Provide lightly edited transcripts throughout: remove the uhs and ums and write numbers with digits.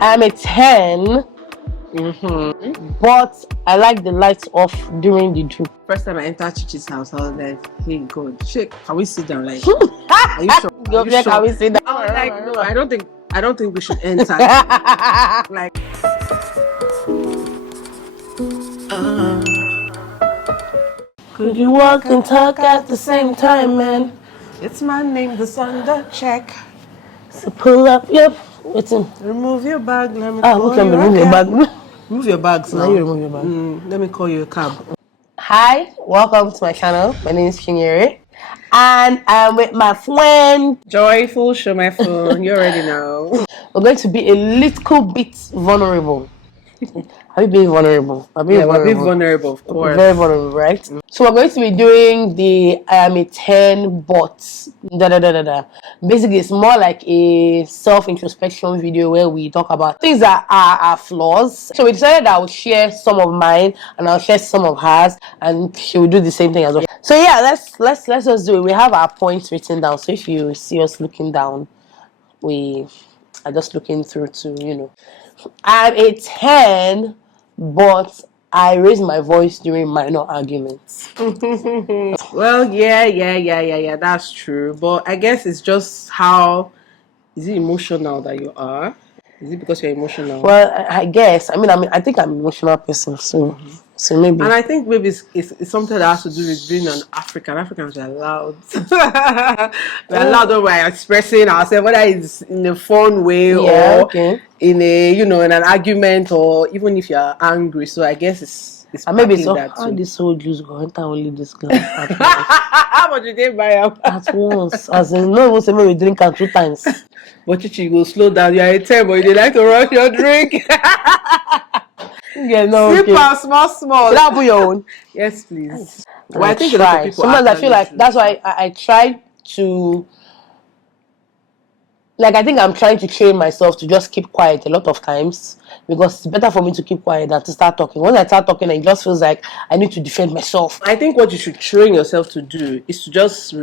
I'm a 10. But I like the lights off during the do. First time I entered Chichi's house, I was like, hey God, shit, can we sit down? Like, are you sure? Are you sure? Can we sit down? I was like, no, I don't think we should enter. Like, could you walk and talk at the same time, man? it's my name, the Sunday check. So pull up your Remove your bag, let me who call can you remove a your cab. bag? Remove your bags now. Now you remove your bag. Let me call you a cab. Hi, welcome to my channel. My name is Chinyere, and I'm with my friend. Joyful, show my phone. You already know. We're going to be a little bit vulnerable. Have you been vulnerable? We're being vulnerable, of course. Very vulnerable, right? So we're going to be doing the I am a 10 but Basically, it's more like a self-introspection video where we talk about things that are our flaws. So we decided that I would share some of mine and I'll share some of hers, and she will do the same thing as well. So yeah, let's just do it. We have our points written down. So if you see us looking down, we are just looking through to, I'm a 10, but I raise my voice during minor arguments. Well, yeah, that's true. But I guess it's just how, is it emotional that you are? Is it because you're emotional? Well, I guess. I think I'm an emotional person, so maybe. And I think maybe it's something that has to do with being an African. Africans are loud. We're loud when we're expressing ourselves, whether it's in a fun way or in a, in an argument, or even if you're angry. So I guess it's maybe so. How this whole juice go enter only this glass? How much did they buy up? At once, as in no one say we drink at 2 times. But Chichi, you go slow down. You're a 10, but you like to rush your drink. Yeah, no. Sip small. Should I put your own? Yes, please. Well, I think a lot of people. Sometimes I feel like that's why I try to. Like, I think I'm trying to train myself to just keep quiet a lot of times, because it's better for me to keep quiet than to start talking. Once I start talking, it just feels like I need to defend myself. I think what you should train yourself to do is to just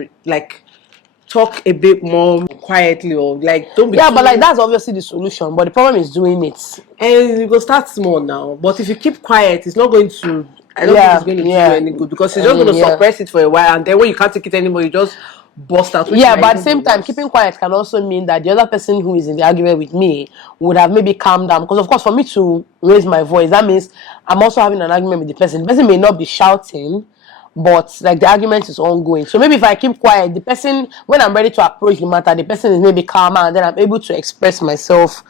talk a bit more quietly, or don't be. Yeah, but that's obviously the solution. But the problem is doing it. And you go start small now. But if you keep quiet, it's not going to. I don't think it's going to do you any good, because it's just going to suppress it for a while, and then when you can't take it anymore, you just burst out. But at the same time, keeping quiet can also mean that the other person who is in the argument with me would have maybe calmed down. Because of course, for me to raise my voice, that means I'm also having an argument with the person. The person may not be shouting, but the argument is ongoing. So maybe if I keep quiet, the person, when I'm ready to approach the matter, the person is maybe calmer, and then I'm able to express myself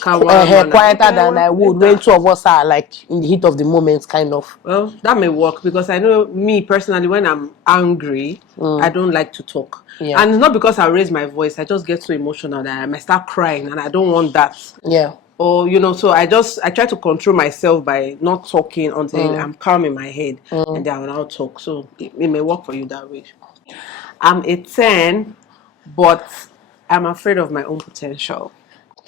quieter than I would when two of us are in the heat of the moment, kind of. Well, that may work, because I know me personally, when I'm angry, I don't like to talk. Yeah. And it's not because I raise my voice, I just get so emotional that I might start crying, and I don't want that. Yeah. Or, so I try to control myself by not talking until I'm calm in my head, and then I will now talk. So it may work for you that way. I'm a 10, but I'm afraid of my own potential.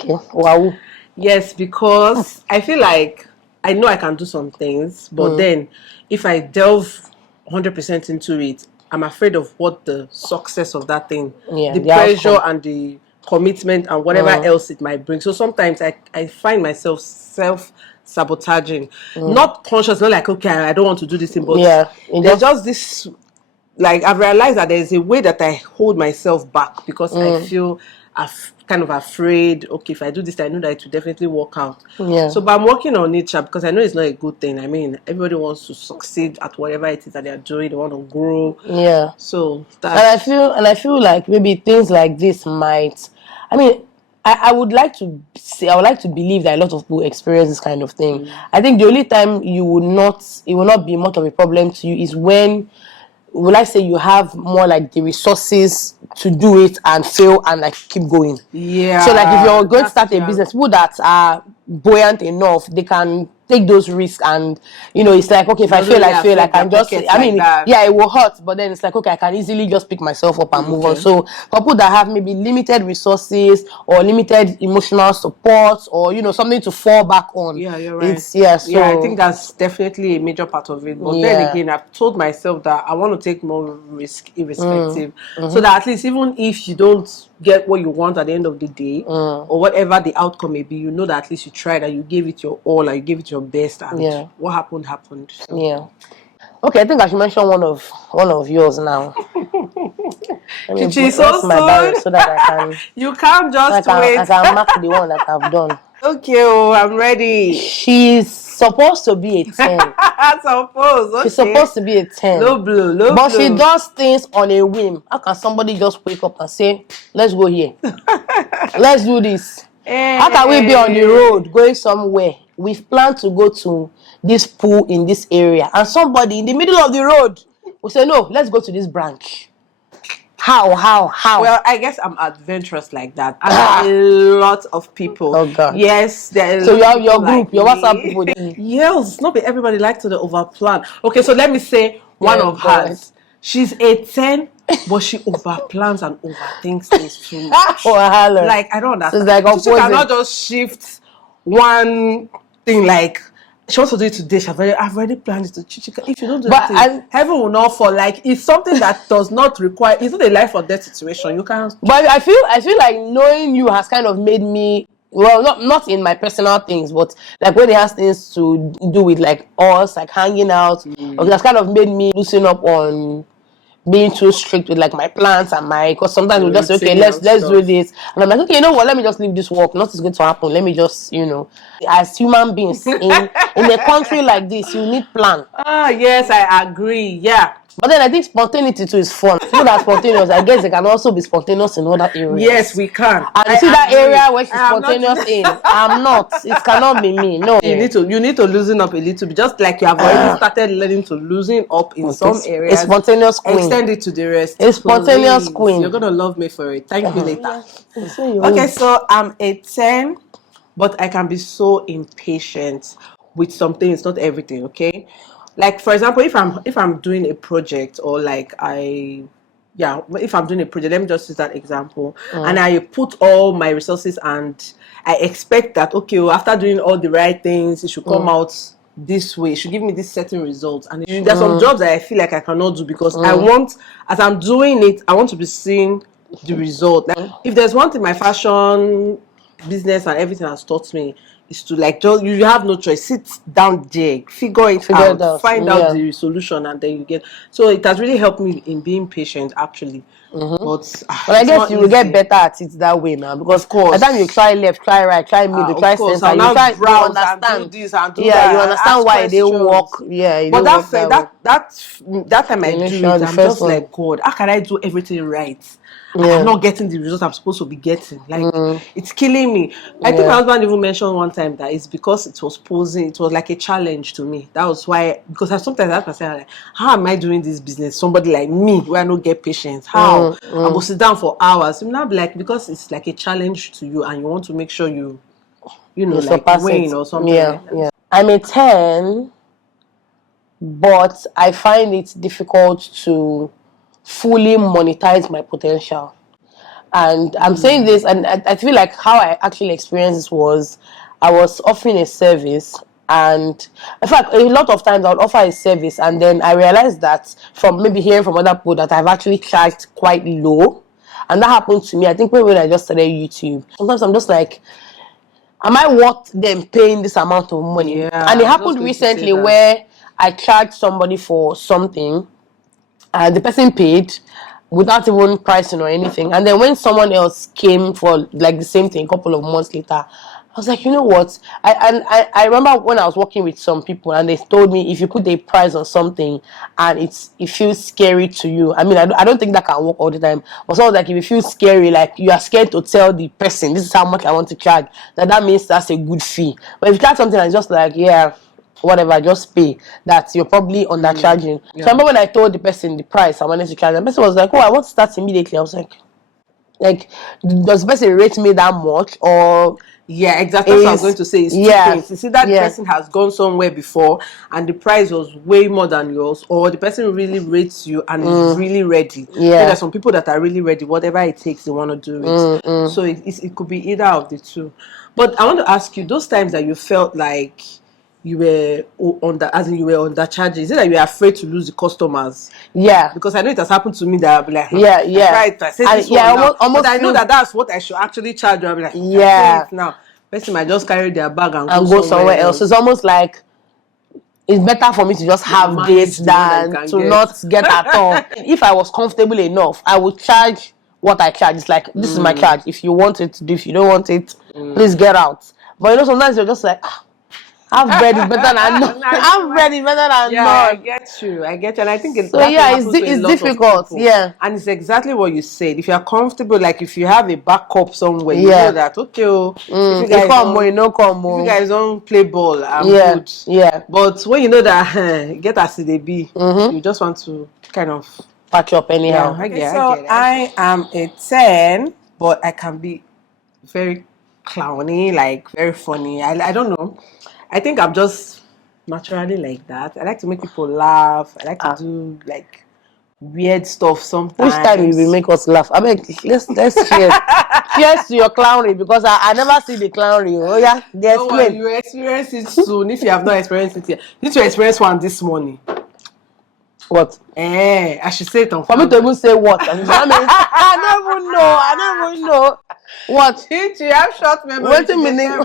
Okay. Wow. Yes, because I feel like I know I can do some things, but then if I delve 100% into it, I'm afraid of what the success of that thing, the pressure and the commitment and whatever else it might bring. So sometimes I find myself self-sabotaging. Not conscious, not like, okay, I don't want to do this thing, but there's just this, I've realized that there's a way that I hold myself back, because I feel kind of afraid. Okay, if I do this, I know that it will definitely work out. Yeah. So, but I'm working on it, because I know it's not a good thing. I mean, everybody wants to succeed at whatever it is that they are doing. They want to grow. Yeah. So that's... And I feel like maybe things like this might. I would like to believe that a lot of people experience this kind of thing. I think the only time it will not be much of a problem to you is when, will I say, you have more the resources to do it and fail and keep going. Yeah. So if you're going to start a business, people that are buoyant enough, they can take those risks, and it's okay, if I fail, I fail. I can just, it will hurt, but then it's okay, I can easily just pick myself up and move on. So for people that have maybe limited resources or limited emotional support, or something to fall back on, you're right. So I think that's definitely a major part of it. But then again, I've told myself that I want to take more risk irrespective, so that at least even if you don't get what you want at the end of the day, or whatever the outcome may be, you know that at least you tried and you gave it your all and you gave it your best, and what happened. So. Yeah. Okay, I think I should mention one of yours now. Chichi, so my bio so that I can. You can't just wait. I can mark the one that I've done. Okay, I'm ready. She's supposed to be a 10. I suppose. Okay. She's supposed to be a 10. Low blow. But she does things on a whim. How can somebody just wake up and say, let's go here? Let's do this. How can we be on the road going somewhere? We've planned to go to this pool in this area. And somebody in the middle of the road will say, no, let's go to this branch. How? Well, I guess I'm adventurous like that. And a lot of people. Oh, God. Yes, there are. So you have your group, your WhatsApp people. Yes, not be everybody likes to the overplan. Okay, so let me say one of hers. She's a 10, but she overplans and overthinks things too much. Like, I don't understand. So it's like she cannot just shift one thing like. She wants to do it today. I've already planned it to Chichika. If you don't do it, heaven will not fall. Like, it's something that does not require. It's not a life or death situation. You can't. But I feel like knowing you has kind of made me, well, not in my personal things, but like when it has things to do with like us, like hanging out, it has kind of made me loosen up on being too strict with like my plans and because sometimes we just say, okay, let's do this, and I'm like, okay, you know what, let me just leave this work, nothing's going to happen, let me just, as human beings in a country like this, you need plan. Yes, I agree. Yeah. But then I think spontaneity too is fun. People that are spontaneous, I guess they can also be spontaneous in other areas. Yes, we can. And you see that area where she's spontaneous in, I'm not. It cannot be me. No. You need to loosen up a little bit. Just like you have already started learning to loosen up in some areas. A spontaneous queen. Extend it to the rest. A spontaneous queen. You're gonna love me for it. Thank me later. Okay, so I'm a 10, but I can be so impatient with some things, not everything, okay? Like, for example, if I'm doing a project, or like if I'm doing a project, let me just use that example, and I put all my resources and I expect that, okay, well, after doing all the right things, it should come out this way, it should give me this certain result. And there's some jobs that I feel like I cannot do because I want, as I'm doing it, I want to be seeing the result. Like, if there's one thing my fashion business and everything has taught me, is to like just you have no choice, sit down there, figure it out, find out the solution, and then you get. So it has really helped me in being patient, actually. But I guess you will get better at it that way now, because by the time you try left, try right, try middle, try center, you try browse and do this and do that. You understand why they work. But that time I do it, I'm just like, God, how can I do everything right? I'm not getting the results I'm supposed to be getting. Like, it's killing me. I think my husband even mentioned one time that it's because it was like a challenge to me. That was why, because I sometimes ask myself, like, how am I doing this business? Somebody like me, where I don't get patience. How? I go sit down for hours. I'm not like, because it's like a challenge to you and you want to make sure you like win or something. Yeah. I'm a 10, but I find it difficult to fully monetize my potential. And I'm saying this, and I feel like how I actually experienced this was, I was offering a service, and in fact a lot of times I would offer a service and then I realized that from maybe hearing from other people that I've actually charged quite low. And that happened to me, I think, when I just started YouTube. Sometimes I'm just like, am I worth them paying this amount of money? And it happened recently where I charged somebody for something and the person paid without even pricing or anything. And then when someone else came for like the same thing a couple of months later, I was like, you know what? I remember when I was working with some people and they told me, if you put a price on something and it feels scary to you. I mean, I don't think that can work all the time. But so like, if it feels scary, like you are scared to tell the person, this is how much I want to charge, that means that's a good fee. But if you charge something that's just like, whatever, just pay, that you're probably undercharging. So I remember when I told the person the price I wanted to charge, the person was like, oh, I want to start immediately. I was like, does the person rate me that much? Or exactly what I was going to say. It's two things. You see, that person has gone somewhere before and the price was way more than yours, or the person really rates you and is really ready. There are some people that are really ready, whatever it takes, they want to do it. So it could be either of the two. But I want to ask you, those times that you felt like you were you were undercharging? Is it that you were afraid to lose the customers? Yeah. Because I know it has happened to me that I'll be like, Yeah. I tried, I said this one now. Almost But I know that that's what I should actually charge you. I'll be like, yeah. I say it now. Person might just carry their bag and go somewhere else. It's almost like it's better for me to just have this than to not get at all. If I was comfortable enough, I would charge what I charge. It's like, this is my charge. If you want it, if you don't want it, please get out. But you know, sometimes you're just like, half bread is better than none. Half bread is better than none. I get you. And I think so it's difficult. Yeah. And it's exactly what you said. If you're comfortable, like if you have a backup somewhere, you know that, okay, if you guys if you guys don't play ball, I'm good. Yeah. But when you know that, get as it be, you just want to kind of patch up anyhow. I am a 10, but I can be very clowny, like very funny. I don't know. I think I'm just naturally like that. I like to make people laugh. I like to do like weird stuff sometimes. Which time you will make us laugh? I mean, let's cheers. Cheers to your clownery, because I never see the clownery. Oh yeah, explain. You experience it soon. If you have not experienced it yet, you need to experience one this morning. What? I should say it on for me to even say what. I mean, I don't even know. What? You have short memory. Wait a minute.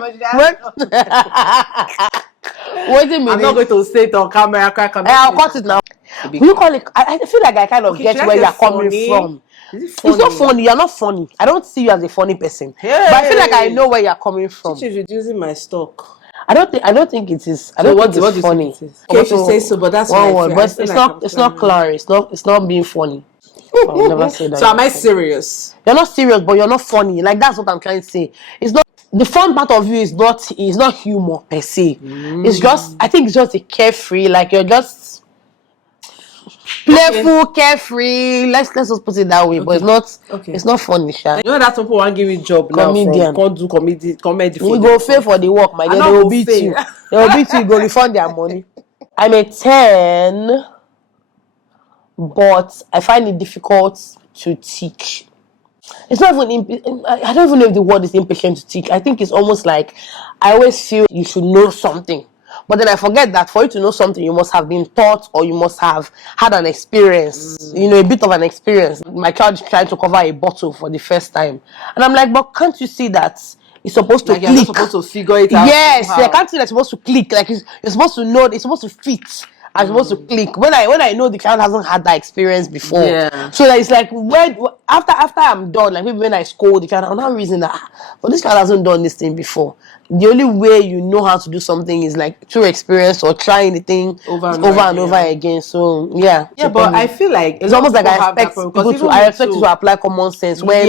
Wait a minute. I'm not going to say it on camera. I'll cut it now. You call it? I feel like I kind of get where you're coming from. It's not funny. You're not funny. I don't see you as a funny person. But I feel like I know where you're coming from. She's reducing my stock. I don't think it is. I don't think it's funny. Okay, she says so, but that's one word. But it's not clear. It's not being funny. I'll never say that. So am I serious? You're not serious, but you're not funny. Like, that's what I'm trying to say. It's not the fun part of you is not humor per se. It's just, I think it's just a carefree, like you're just playful, carefree. Let's just put it that way. But it's not funny, Sha. You know that people want to give you job now. Comedian. Can't do comedy. You go pay for the work, my dear. They will beat you. They will beat you. You go refund their money. I'm a 10, but I find it difficult to teach. It's not even, I don't even know if the word is impatient to teach. I think it's almost like I always feel you should know something. But then I forget that for you to know something, you must have been taught or you must have had an experience, a bit of an experience. My child is trying to cover a bottle for the first time. And I'm like, but can't you see that it's supposed to click? You're not supposed to figure it out. Yes, I can't see that it's supposed to click. Like you're supposed to know, it's supposed to fit. I'm supposed to click when I know the child hasn't had that experience before. Yeah. So that it's like after I'm done, like maybe when I scold the child, I'm not reason that, but this child hasn't done this thing before. The only way you know how to do something is like through experience or trying the thing over and over again. So yeah. Yeah, but I feel like it's almost like I expect you to apply common sense when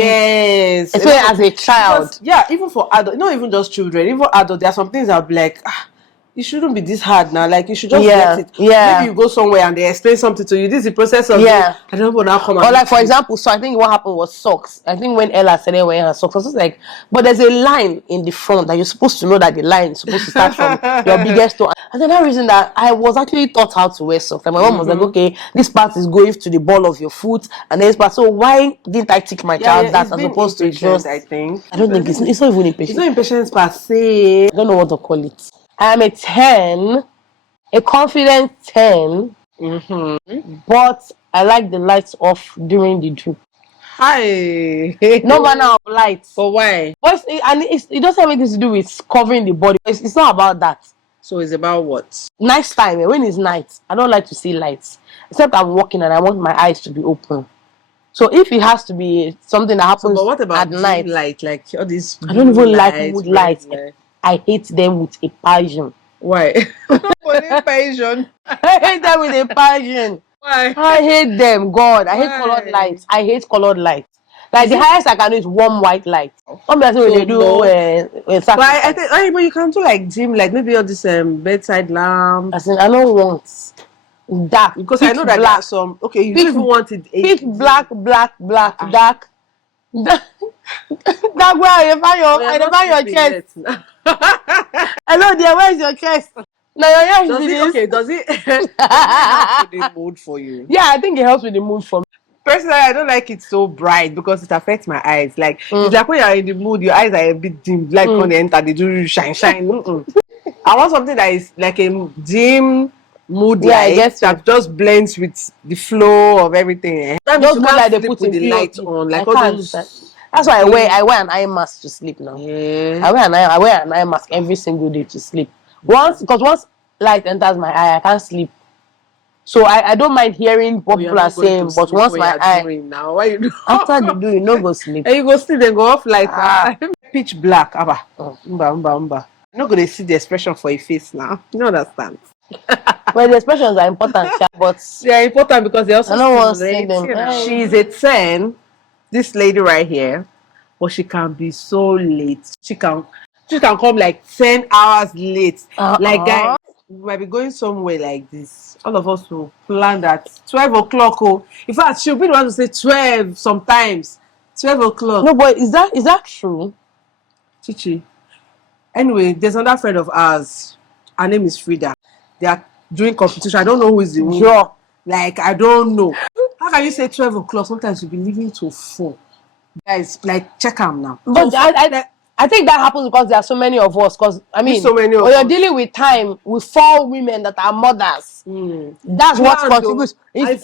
especially as a child. Because, even for adults, not even just children, even adults, there are some things I'll be like, it shouldn't be this hard now. Like, you should just get it. Yeah. Maybe you go somewhere and they explain something to you. This is the process of I don't know now come. Or like, for example, so I think what happened was socks. I think when Ella started wearing her socks, I was like, but there's a line in the front that you're supposed to know that the line is supposed to start from your biggest toe. And then that reason that I was actually taught how to wear socks. And my mom was like, okay, this part is going to the ball of your foot, and this part. So why didn't I teach my child that as opposed to just? I think. I don't think it's not even impatient. It's not impatience per se. I don't know what to call it. I'm a 10, a confident 10, but I like the lights off during the drip. Hi. No matter of lights. But why? But it doesn't have anything to do with covering the body. It's not about that. So it's about what? Night time. When it's night, I don't like to see lights. Except I'm walking and I want my eyes to be open. So if it has to be something that happens but what about at night, light, like all these? I don't even like mood lights. I hate them with a passion. Why? Passion. I hate them with a passion. Why? I hate them. God, I hate colored lights. I hate colored lights. Like the highest I can do is warm white light. Some people say they do. But I think, but you can do like dim light. Maybe all this bedside lamp. I don't want dark because I know that there are some. Okay, you don't even want it. Pitch black, dark. That where I find your chest. Hello dear, where is your chest? Now your chest does it help with the mood for you? Yeah, I think it helps with the mood for me. Personally, I don't like it so bright because it affects my eyes. Like it's like when you're in the mood, your eyes are a bit dim. Like when they enter, they do shine. I want something that is like a dim mood Yeah, I light get that you. just blends with the flow of everything. Eh? That means Those you mood can't light they sleep put with in the light POP. on, like I all can't. those. That's why I wear an eye mask to sleep now. Yeah. I wear an eye mask every single day to sleep. Once light enters my eye, I can't sleep. So I don't mind hearing what You're people are not going to saying, but sleep once when my you're eye doing now. Why you do? after they do, you no go sleep. And you go sleep, then go off light. Ah. Pitch black. Abba. Mba. I'm not going to see the expression for your face now. You don't understand. Well, the expressions are important, but They are important because they also I don't want to see stimulate. them. You know. She's a 10, this lady right here, but she can be so late. She can come like 10 hours late. Like, guys, we might be going somewhere like this. All of us will plan that 12 o'clock. Oh, in fact, she'll be the one to say 12 sometimes. 12 o'clock. No, but is that true? Chichi. Anyway, there's another friend of ours. Her name is Frida. They are doing competition. I don't know who is the winner. Sure. Like, I don't know. How can you say 12 o'clock? Sometimes you'll be leaving till 4. Guys, like, check them now. But I think that happens because there are so many of us. Because I mean, so many of when you're us. dealing with time with 4 women that are mothers, that's what contributes.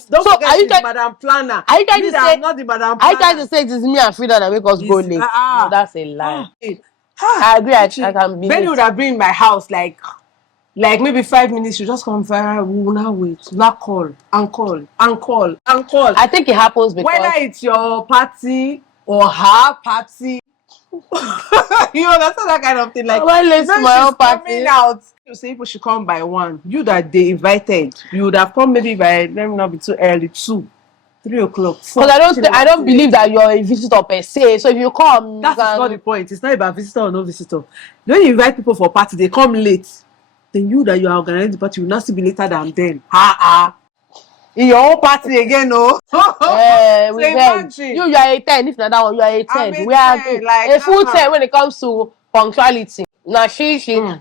Don't forget she's Madam Planner. Are you trying to say not the Madam Planner? Are you trying to say it is me and Frida that make us go late? No, that's a lie. I agree. I can be. Benny would have been in my house like maybe 5 minutes. You just come fire. We will now wait. Not call and call and call and call. I think it happens because whether it's your party or her party. You understand that kind of thing? Like, when late to my own party. Coming out. You say people should come by 1. You that they invited, you would have come maybe by, let me not be too early, 2, 3 o'clock. Because I don't believe that you're a visitor per se. So if you come, that's not the point. It's not about visitor or no visitor. When you invite people for a party, they come late. Then you that you are organizing the party will not still be later than them. In your own party again, no. So you are a 10. If not that one, you are a 10. We are a full 10 when it comes to punctuality. Now she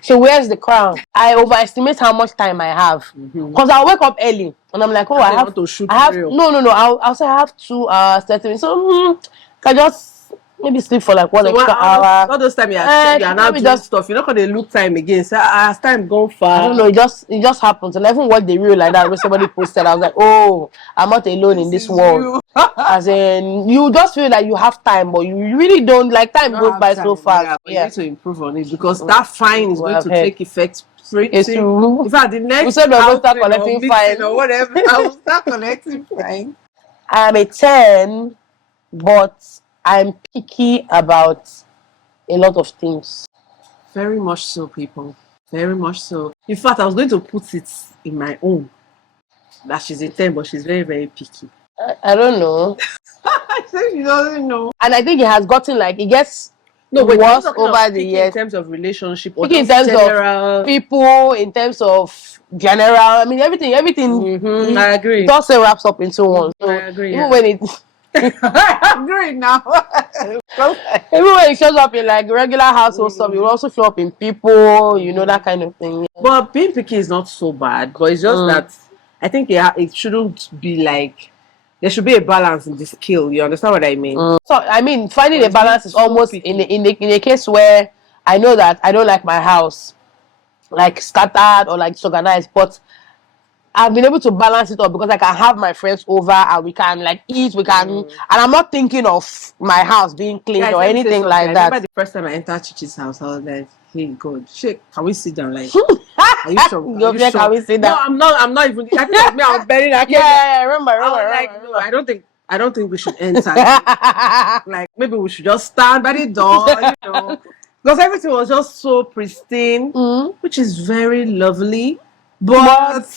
wears the crown. I overestimate how much time I have because I'll wake up early and I'm like, I have no. I'll say I have 2 hours 30 minutes. So can just maybe sleep for like 1 extra hour. All those time you are now doing stuff. You're not gonna look time again. So as time gone far. I don't know. It just happens. And I even watched the reel like that when somebody posted. I was like, oh, I'm not alone in this world. As in, you just feel like you have time, but you really don't. Like time goes by so fast. You need to improve on it because that fine is going to take effect. It's true. In fact, the next we said we're going to start collecting fine or whatever. I will start collecting fine. I'm a 10, but I'm picky about a lot of things. Very much so, people. Very much so. In fact, I was going to put it in my own that she's a 10, but she's very, very picky. I don't know. I said she doesn't know. And I think it has gotten it gets worse over the years. In terms of relationship, or in terms of people, in terms of general. I mean, everything. I agree. It also wraps up into one. So I agree. Even when it. I agree now. Even when it shows up in like regular household stuff, it will also show up in people. You know, that kind of thing. But being picky is not so bad. But it's just that I think it shouldn't be like. There should be a balance in the skill. You understand what I mean? So I mean, finding a balance is almost in a case where I know that I don't like my house like scattered or like disorganized, but I've been able to balance it up because I can have my friends over and we can like eat, and I'm not thinking of my house being clean or anything like that. I remember the first time I entered Chichi's house, I was like, hey God, shit, can we sit down? Like, are you sure? Can we sit down? No, I'm not even. I think like me, I was buried. I remember. No, I don't think we should enter. Like maybe we should just stand by the door, you know, because everything was just so pristine, which is very lovely. But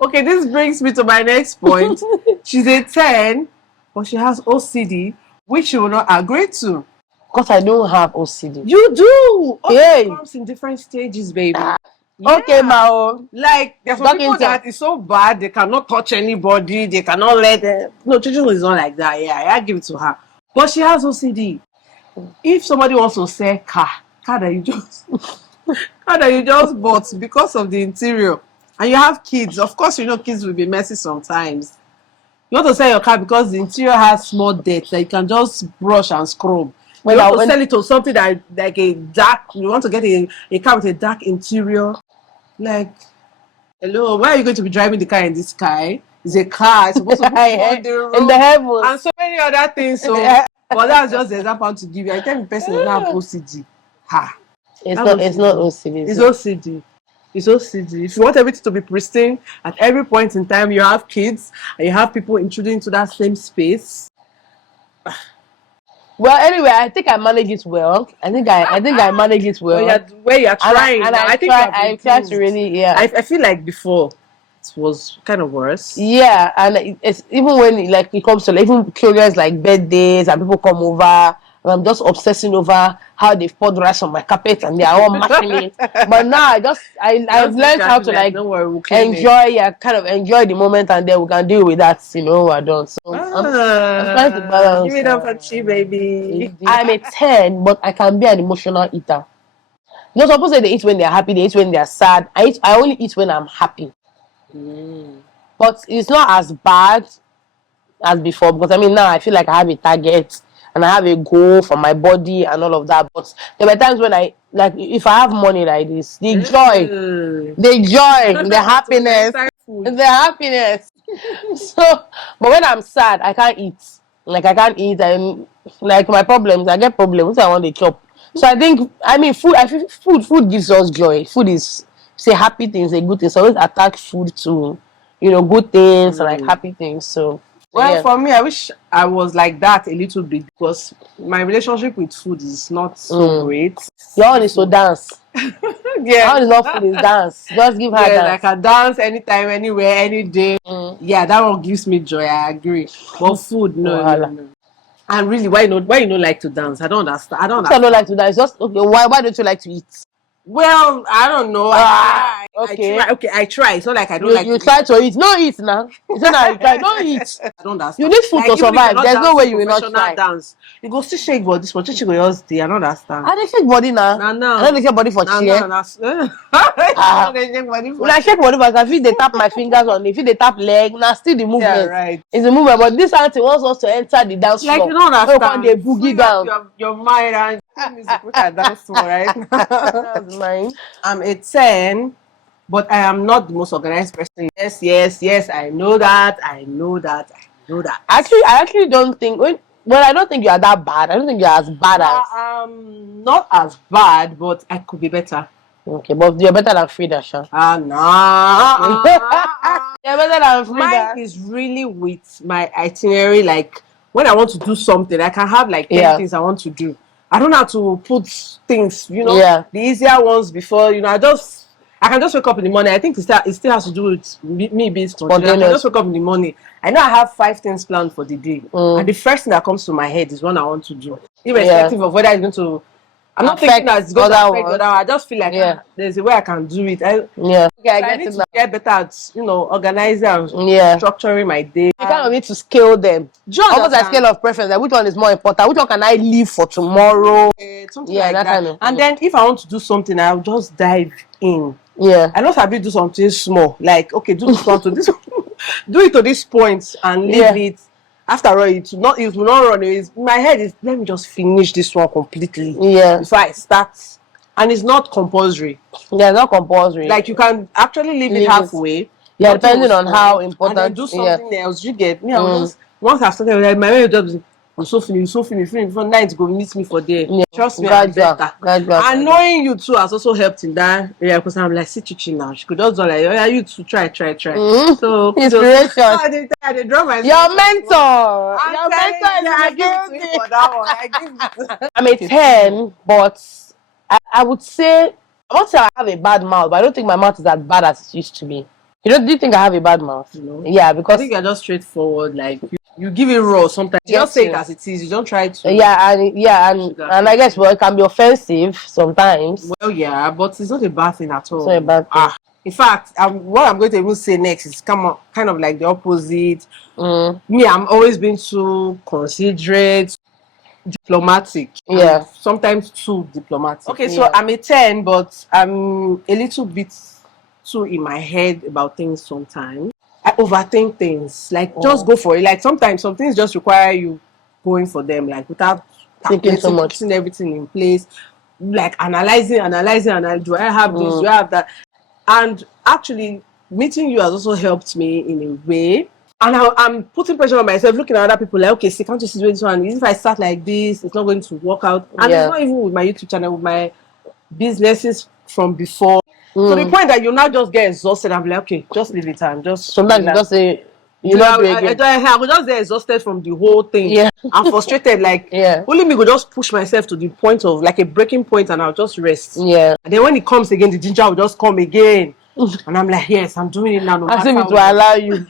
okay, this brings me to my next point. She's a 10, but she has OCD, which you will not agree to. Because I don't have OCD. You do. It comes in different stages, baby. Okay, Mao. Like there's some people that is so bad they cannot touch anybody, they cannot let them. No, Chichi is not like that. Yeah, I give it to her. But she has OCD. If somebody wants to sell car that you just bought because of the interior, and you have kids, of course you know kids will be messy sometimes. You want to sell your car because the interior has small dirt that you can just brush and scrub. You want to sell it to something that like a dark. You want to get a car with a dark interior. Like, hello, why are you going to be driving the car in this sky? It's a car. It's supposed to be on the road in the heavens and so many other things. So, but that's just the example to give you. I tell the person is not OCD. Ha. It's not OCD. It's OCD. It's OCD. If you want everything to be pristine at every point in time, you have kids and you have people intruding into that same space. Well, anyway, I think I manage it well. I think I manage it well. Where you're trying, and I try to really, I feel like before it was kind of worse. Yeah, and it's even when like it comes to like, even curious like birthdays and people come over. And I'm just obsessing over how they've poured rice on my carpet and they are all mashing it. But now I've learned how to like kind of enjoy the moment, and then we can deal with that, we're done. So I'm trying to balance. Give it up for chi, baby. I'm a 10, but I can be an emotional eater. Some people say they eat when they're happy, they eat when they're sad. I only eat when I'm happy. But it's not as bad as before, because now I feel like I have a target and I have a goal for my body and all of that. But there were times when if I have money like this, the joy, the happiness. So, but when I'm sad, I can't eat. Like I can't eat, and like my problems, I get problems. I want to chop. So I think, food. I feel food gives us joy. Food is happy things, a good thing. So always attach food to, good things and like happy things. So. Well, for me, I wish I was like that a little bit, because my relationship with food is not so great. Your own is to dance. Your own is not food, is dance. Just give her dance. Like I dance anytime, anywhere, any day. Yeah, that one gives me joy. I agree. But food, no. And really, why you don't like to dance? I don't understand. I don't like to dance. Just okay. Why don't you like to eat? Well, I don't know. I try. It's not like I don't like to eat. You try to eat. No eat now. It's not like you try. Don't eat. I don't understand. You need food to survive. There's no way you will not try. Dance. You go still shake body. But you go just stay. I don't understand. I don't shake body now. I don't shake body for cheer. When I shake body, I feel they tap my fingers on it. Feel they tap leg. Now still the movement. Yeah, right. It's the movement. But this auntie wants us to enter the dance floor. Like you don't understand. They boogie down. Your mind and music which I dance to, right? That's mine. I'm a 10, but I am not the most organized person. Yes. I know that. Actually, I actually don't think. Well, I don't think you are that bad. I don't think you're as bad as. Not as bad, but I could be better. Okay, but you're better than Frida, Sha. No. You're better than Frida. Mine is really with my itinerary. Like when I want to do something, I can have like 10 things I want to do. I don't have to put things, the easier ones before, I can just wake up in the morning. I think it still has to do with me being spontaneous. I can just wake up in the morning. I know I have 5 things planned for the day. And the first thing that comes to my head is what I want to do. Irrespective of whether it's going to... I'm not thinking that it's going to affect other. I just feel like there's a way I can do it. I need to get better at, organizing and structuring my day. You kind of need to scale them. Almost a scale of preference. Like which one is more important? Which one can I leave for tomorrow? Something like that. Kind of. And then if I want to do something, I'll just dive in. Yeah. I don't have to do something small. Like, okay, do this one to this do it to this point and leave it. After all, it will not run. My head is, let me just finish this one completely. Yeah. Before I start. And it's not compulsory. Yeah, it's not compulsory. Like you can actually leave it halfway. Yeah, depending on how important. And then do something else. You get me? I was once I started, my main job is so finish. Before night go meet me for there. Yeah. Trust me, I'm better. And knowing you too has also helped in that area, because I'm like, see Chichi now. She could just do like, oh yeah, you too try. So inspiration. They draw my your mentor. Your mentor is I give it for that one. I'm a 10, but I would say I won't say I have a bad mouth, but I don't think my mouth is as bad as it used to be. Do you think I have a bad mouth? No. Yeah, because I think you're just straightforward. Like you give it raw sometimes. You just say it as it is. You don't try to. And I guess it can be offensive sometimes. Well, yeah, but it's not a bad thing at all. It's not a bad thing. In fact, what I'm going to even say next is kind of like the opposite. Me, I'm always been too considerate, diplomatic. Yeah. Sometimes too diplomatic. Okay, so I'm a 10, but I'm a little bit too in my head about things sometimes. I overthink things. Like, just go for it. Like, sometimes some things just require you going for them, like, without Thinking so calculating, much. putting everything in place, like analyzing. Do I have this? Do I have that? And actually, meeting you has also helped me in a way. And I'm putting pressure on myself, looking at other people like, okay, see, can't you see this one? If I start like this, it's not going to work out. And it's not even with my YouTube channel, with my businesses from before. To the point that you now just get exhausted. I'm like, okay, just leave it and just sometimes you just say you not do again. I was just get exhausted from the whole thing. Yeah. I'm frustrated. Like only me could just push myself to the point of like a breaking point, and I'll just rest. Yeah. And then when it comes again, the ginger will just come again. And I'm like, yes, I'm doing it now. No As if matter it will allow you.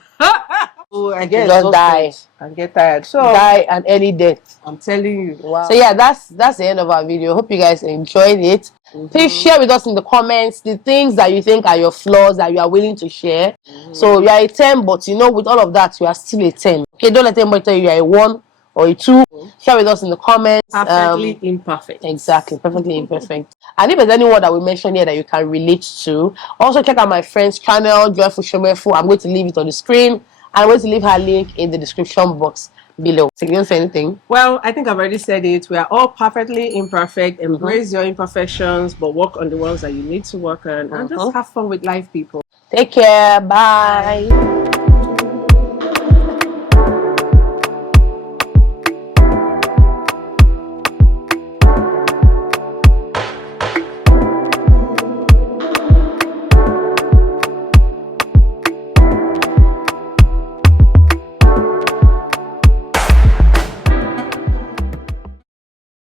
So I get just die and get tired. So die an early death. I'm telling you. Wow. So yeah, that's the end of our video. Hope you guys enjoyed it. Please share with us in the comments the things that you think are your flaws that you are willing to share. So you are a 10, but you know, with all of that, you are still a 10. Okay, don't let anybody tell you you are a 1 or a 2. Share with us in the comments. Perfectly imperfect. Exactly, perfectly imperfect. And if there's anyone that we mentioned here that you can relate to, also check out my friend's channel, Joyful Shomefu. I'm going to leave it on the screen. I'm going to leave her link in the description box below. So you don't say anything? Well, I think I've already said it. We are all perfectly imperfect. Embrace your imperfections, but work on the ones that you need to work on. And just have fun with life, people. Take care. Bye.